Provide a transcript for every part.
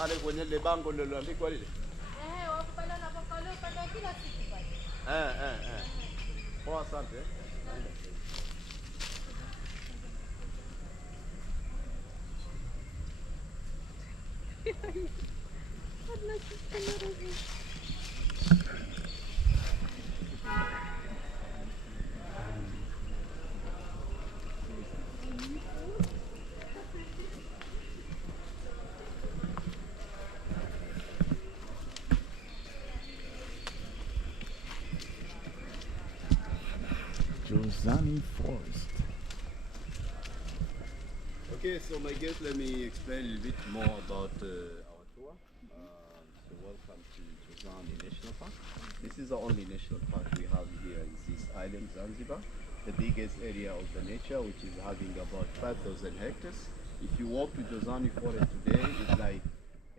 pale kwenye ile bango liloandikwa lile. Wakupanda na pokalo panda kila siku pale. Poa, asante. Jozani Forest. Okay, so my guest, let me explain a little bit more about our tour. So welcome to Jozani National Park. This is the only national park we have here in this island, Zanzibar. The biggest area of the nature, which is having about 5,000 hectares. If you walk to Jozani Forest today, it's like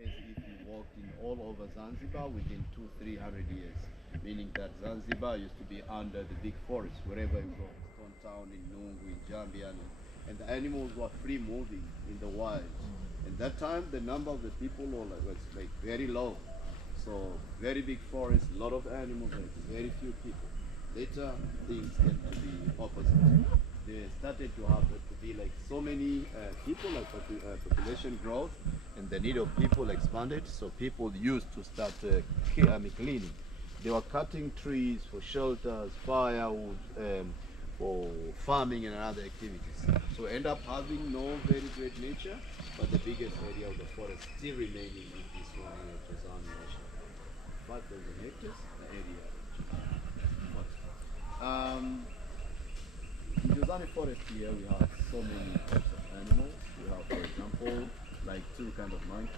as if you walked in all over Zanzibar within 200-300 years. Meaning that Zanzibar used to be under the big forest, wherever you go. Stone Town, in Nungu, in Jambian, and the animals were free moving in the wild. And that time, the number of the people was like very low. So very big forest, a lot of animals, like very few people. Later, things came to be opposite. They started to have to be like so many people, like population growth, and the need of people expanded. So people used to start cleaning. They were cutting trees for shelters, firewood, for farming and other activities. So end up having no very great nature, but the biggest area of the forest still remaining in this one here, Jozani National Park. 5,000 hectares, the area. In Jozani Forest here we have so many types of animals. We have, for example, like two kind of monkeys.